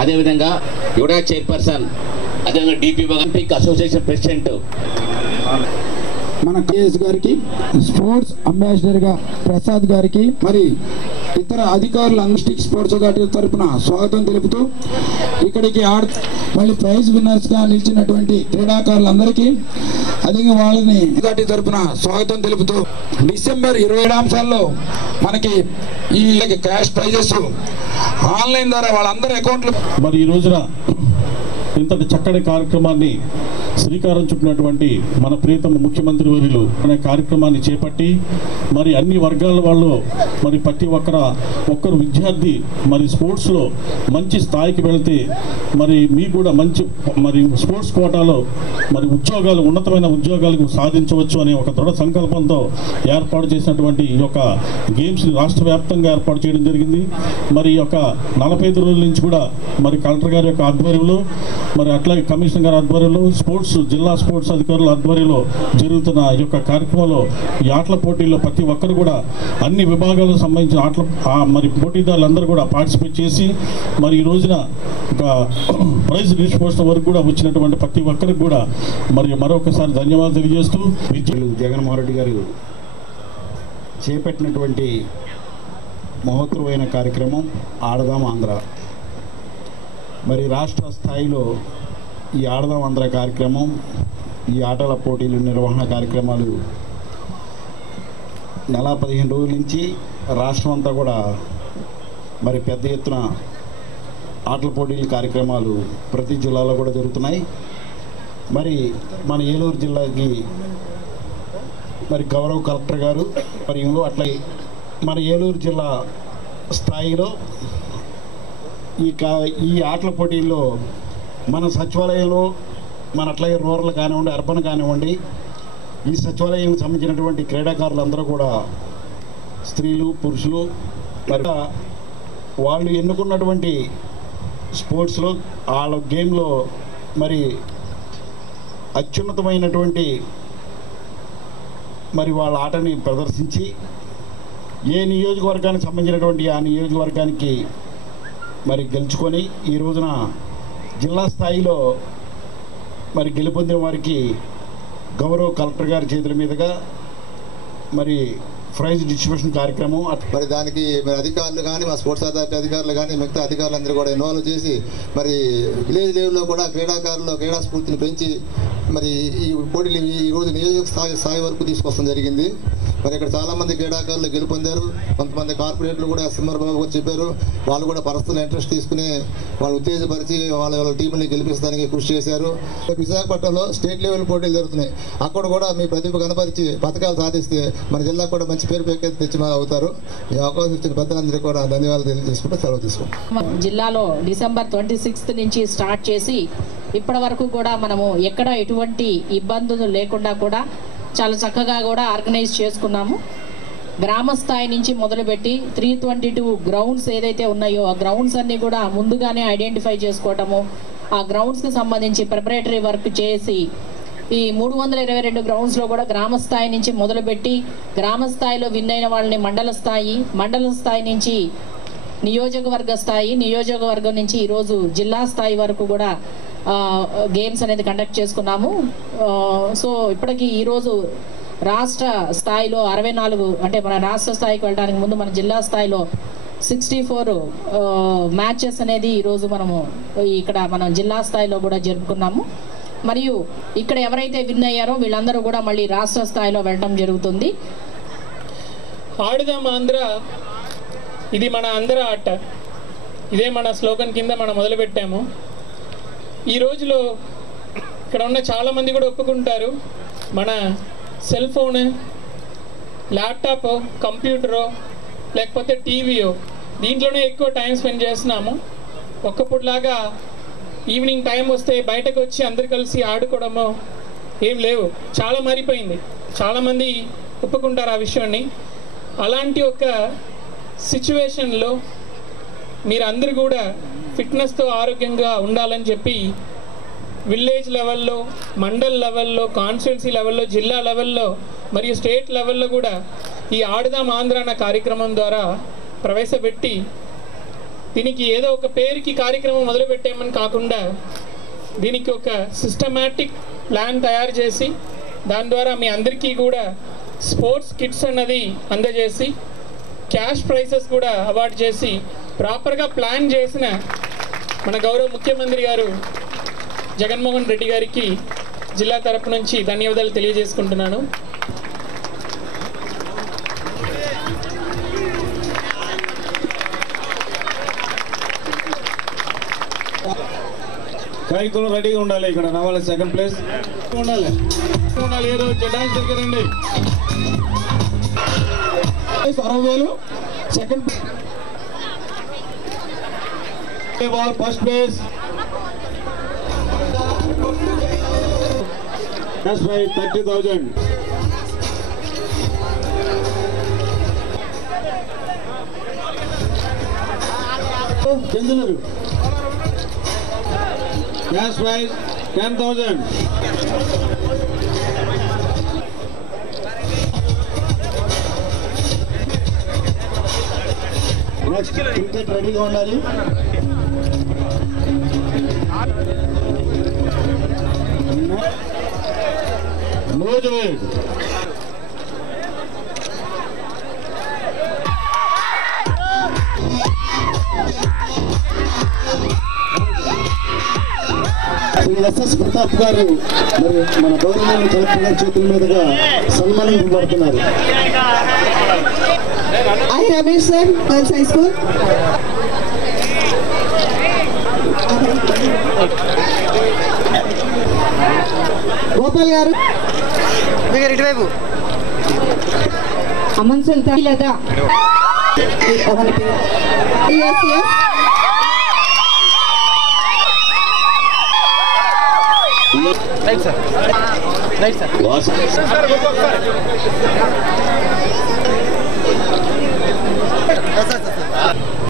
అదేవిధంగా యుడా చైర్పర్సన్, అదేవిధంగా DP Olympic association president మన కేఎస్ గారికి, స్పోర్ట్స్ అంబాసిడర్ గా ప్రసాద్ గారికి, మరి ఇతర అధికారులు డిస్ట్రిక్ట్ స్పోర్ట్స్ అథారిటీ తరఫున స్వాగతం తెలుపుతూ ఇక్కడికి మళ్ళీ ప్రైజ్ విన్నర్స్ గా నిలిచినటువంటి క్రీడాకారులందరికీ అదేవిధంగా వాళ్ళని అథారిటీ తరఫున స్వాగతం తెలుపుతూ డిసెంబర్ 27 అంశాల్లో మనకి ఈ క్యాష్ ప్రైజెస్ ఆన్లైన్ ద్వారా వాళ్ళందరి అకౌంట్లు. మరి ఈ రోజున ఇంతటి చక్కటి కార్యక్రమాన్ని శ్రీకారం చుట్టినటువంటి మన ప్రియతమ ముఖ్యమంత్రి వర్యులు అనే కార్యక్రమాన్ని చేపట్టి మరి అన్ని వర్గాల వాళ్ళు మరి ప్రతి ఒక్కరు విద్యార్థి మరి స్పోర్ట్స్లో మంచి స్థాయికి వెళితే మరి మీకు కూడా మంచి మరి స్పోర్ట్స్ కోటాలో మరి ఉద్యోగాలు, ఉన్నతమైన ఉద్యోగాలకు సాధించవచ్చు అనే ఒక దృఢ సంకల్పంతో ఏర్పాటు చేసినటువంటి ఈ యొక్క గేమ్స్ని రాష్ట్ర వ్యాప్తంగా ఏర్పాటు చేయడం జరిగింది. మరి ఈ యొక్క 45 రోజుల నుంచి కూడా మరి కలెక్టర్ గారి యొక్క ఆధ్వర్యంలో, మరి అట్లాగే కమిషనర్ గారి ఆధ్వర్యంలో, జిల్లా స్పోర్ట్స్ అధికారుల ఆధ్వర్యంలో జరుగుతున్న ఈ యొక్క కార్యక్రమంలో ఈ ఆటల పోటీల్లో ప్రతి ఒక్కరు కూడా అన్ని విభాగాలకు సంబంధించిన ఆటల మరి పోటీదారులందరూ కూడా పార్టిసిపేట్ చేసి మరి ఈ రోజున ఒక ప్రైజ్ డిస్ట్రిబ్యూషన్ వరకు కూడా వచ్చినటువంటి ప్రతి ఒక్కరికి కూడా మరి మరొకసారి ధన్యవాదాలు తెలియజేస్తూ జగన్మోహన్ రెడ్డి గారు చేపట్టినటువంటి మహోత్తరమైన కార్యక్రమం ఆడదాం ఆంధ్ర. మరి రాష్ట్ర స్థాయిలో ఈ ఆడదాం ఆంధ్ర కార్యక్రమం, ఈ ఆటల పోటీలు నిర్వహణ కార్యక్రమాలు నెల 15 రోజుల నుంచి రాష్ట్రం అంతా కూడా మరి పెద్ద ఎత్తున ఆటల పోటీల కార్యక్రమాలు ప్రతి జిల్లాలో కూడా జరుగుతున్నాయి. మరి మన ఏలూరు జిల్లాకి మరి గౌరవ కలెక్టర్ గారు మరియు అట్లాగే మన ఏలూరు జిల్లా స్థాయిలో ఈ ఆటల పోటీల్లో మన సచివాలయంలో మన అట్లాగే రూరల్ కానివ్వండి, అర్బన్ కానివ్వండి, ఈ సచివాలయానికి సంబంధించినటువంటి క్రీడాకారులందరూ కూడా స్త్రీలు, పురుషులు మరి వాళ్ళు ఎన్నుకున్నటువంటి స్పోర్ట్స్లో వాళ్ళ గేమ్లో మరి అత్యున్నతమైనటువంటి మరి వాళ్ళ ఆటని ప్రదర్శించి ఏ నియోజకవర్గానికి సంబంధించినటువంటి ఆ నియోజకవర్గానికి మరి గెలుచుకొని ఈ రోజున జిల్లా స్థాయిలో మరి గెలుపొందిన వారికి గౌరవ కలెక్టర్ గారి చేతుల మీదుగా మరి ప్రైజ్ డిస్ట్రిబ్యూషన్ కార్యక్రమం. మరి దానికి మరి అధికారులు కానీ, మా స్పోర్ట్స్ అథారిటీ అధికారులు కానీ, మిగతా అధికారులందరూ కూడా ఇన్వాల్వ్ చేసి మరి విలేజ్ లెవెల్లో కూడా క్రీడాకారులు క్రీడా స్ఫూర్తిని పెంచి మరి ఈ పోటీలు ఈరోజు నియోజక స్థాయి వరకు తీసుకొస్తాం జరిగింది. మరి ఇక్కడ చాలామంది క్రీడాకారులు గెలుపొందారు. కొంతమంది కార్పొరేట్లు కూడా సింహర్బాబు గారు చెప్పారు, వాళ్ళు కూడా పర్సనల్ ఇంట్రెస్ట్ తీసుకుని వాళ్ళు ఉత్తేజపరిచి వాళ్ళ టీంని గెలిపించడానికి కృషి చేశారు. విశాఖపట్నంలో స్టేట్ లెవెల్ పోటీలు జరుగుతున్నాయి. అక్కడ కూడా మీ ప్రతిభ కనపరిచి పథకాలు సాధిస్తే మన జిల్లాకు కూడా మంచి పేరు పేరు తెచ్చి అవుతారు. ఈ అవకాశం ఇచ్చిన పెద్దలందరికీ కూడా ధన్యవాదాలు తెలియజేసుకుంటూ సెలవు తీసుకుంటాం. జిల్లాలో డిసెంబర్ 26 నుంచి స్టార్ట్ చేసి ఇప్పటి వరకు కూడా మనము ఎక్కడ ఎటువంటి ఇబ్బందులు లేకుండా కూడా చాలా చక్కగా కూడా ఆర్గనైజ్ చేసుకున్నాము. గ్రామ స్థాయి నుంచి మొదలుపెట్టి 322 గ్రౌండ్స్ ఏదైతే ఉన్నాయో ఆ గ్రౌండ్స్ అన్నీ కూడా ముందుగానే ఐడెంటిఫై చేసుకోవటము, ఆ గ్రౌండ్స్కి సంబంధించి ప్రిపరేటరీ వర్క్ చేసి ఈ 322 గ్రౌండ్స్లో కూడా గ్రామ స్థాయి నుంచి మొదలుపెట్టి గ్రామ స్థాయిలో విన్ అయిన వాళ్ళని మండల స్థాయి నుంచి నియోజకవర్గ స్థాయి, నియోజకవర్గం నుంచి ఈరోజు జిల్లా స్థాయి వరకు కూడా గేమ్స్ అనేది కండక్ట్ చేసుకున్నాము. సో ఇప్పటికీ ఈరోజు రాష్ట్ర స్థాయిలో 64 అంటే మన రాష్ట్ర స్థాయికి వెళ్ళడానికి ముందు మన జిల్లా స్థాయిలో 64 మ్యాచెస్ అనేది ఈరోజు మనము ఇక్కడ మన జిల్లా స్థాయిలో కూడా జరుపుకున్నాము. మరియు ఇక్కడ ఎవరైతే విన్ అయ్యారో వీళ్ళందరూ కూడా మళ్ళీ రాష్ట్ర స్థాయిలో వెళ్ళడం జరుగుతుంది. ఆడుదాం ఆంధ్ర, ఇది మన ఆంధ్ర ఆట, ఇదే మన స్లోగన్ కింద మనం మొదలుపెట్టాము. ఈ రోజులో ఇక్కడ ఉన్న చాలామంది కూడా ఒప్పుకుంటారు, మన సెల్ ఫోన్, ల్యాప్టాప్, కంప్యూటరో లేకపోతే టీవీయో దీంట్లోనే ఎక్కువ టైం స్పెండ్ చేస్తున్నాము. ఒక్కప్పుడులాగా ఈవినింగ్ టైం వస్తే బయటకు వచ్చి అందరు కలిసి ఆడుకోవడమో ఏం లేవు, చాలా మారిపోయింది. చాలామంది ఒప్పుకుంటారు ఆ విషయాన్ని. అలాంటి ఒక సిచ్యువేషన్లో మీరు అందరూ కూడా ఫిట్నెస్తో ఆరోగ్యంగా ఉండాలని చెప్పి విలేజ్ లెవెల్లో, మండల్ లెవెల్లో, కాన్స్టిట్యున్సీ లెవెల్లో, జిల్లా లెవెల్లో మరియు స్టేట్ లెవెల్లో కూడా ఈ ఆడుదాం ఆంధ్ర అన్న కార్యక్రమం ద్వారా ప్రవేశపెట్టి దీనికి ఏదో ఒక పేరుకి కార్యక్రమం మొదలుపెట్టామని కాకుండా దీనికి ఒక సిస్టమాటిక్ ప్లాన్ తయారు చేసి దాని ద్వారా మీ అందరికీ కూడా స్పోర్ట్స్ కిట్స్ అన్నది అందజేసి క్యాష్ ప్రైజెస్ కూడా అవార్డు చేసి ప్రాపర్గా ప్లాన్ చేసిన మన గౌరవ ముఖ్యమంత్రి గారు జగన్మోహన్ రెడ్డి గారికి జిల్లా తరపు నుంచి ధన్యవాదాలు తెలియజేసుకుంటున్నాను. కార్యక్రమం రెడీగా ఉండాలి. ఇక్కడ రావాలి, సెకండ్ ప్లేస్ ఉండాలి. ఏదో డాన్స్ దగ్గరండి 60,000 second first place cash prize 30,000. చంద్రులు cash prize 10,000. నెక్స్ట్ క్రికెట్ రెడీగా ఉండాలి. నోజువేడ్ ఎస్ఎస్ ప్రతాప్ గారు మరి మన గౌరవనీయ కలెక్టర్ గారి చేతుల మీదుగా సన్మానించబడుతున్నారు. I Ramesh sir, Girls High School. Gopal గారు ఇటువైపు అమన్ సుల్తాన్ లేదా రైట్ సార్ రైట్ సార్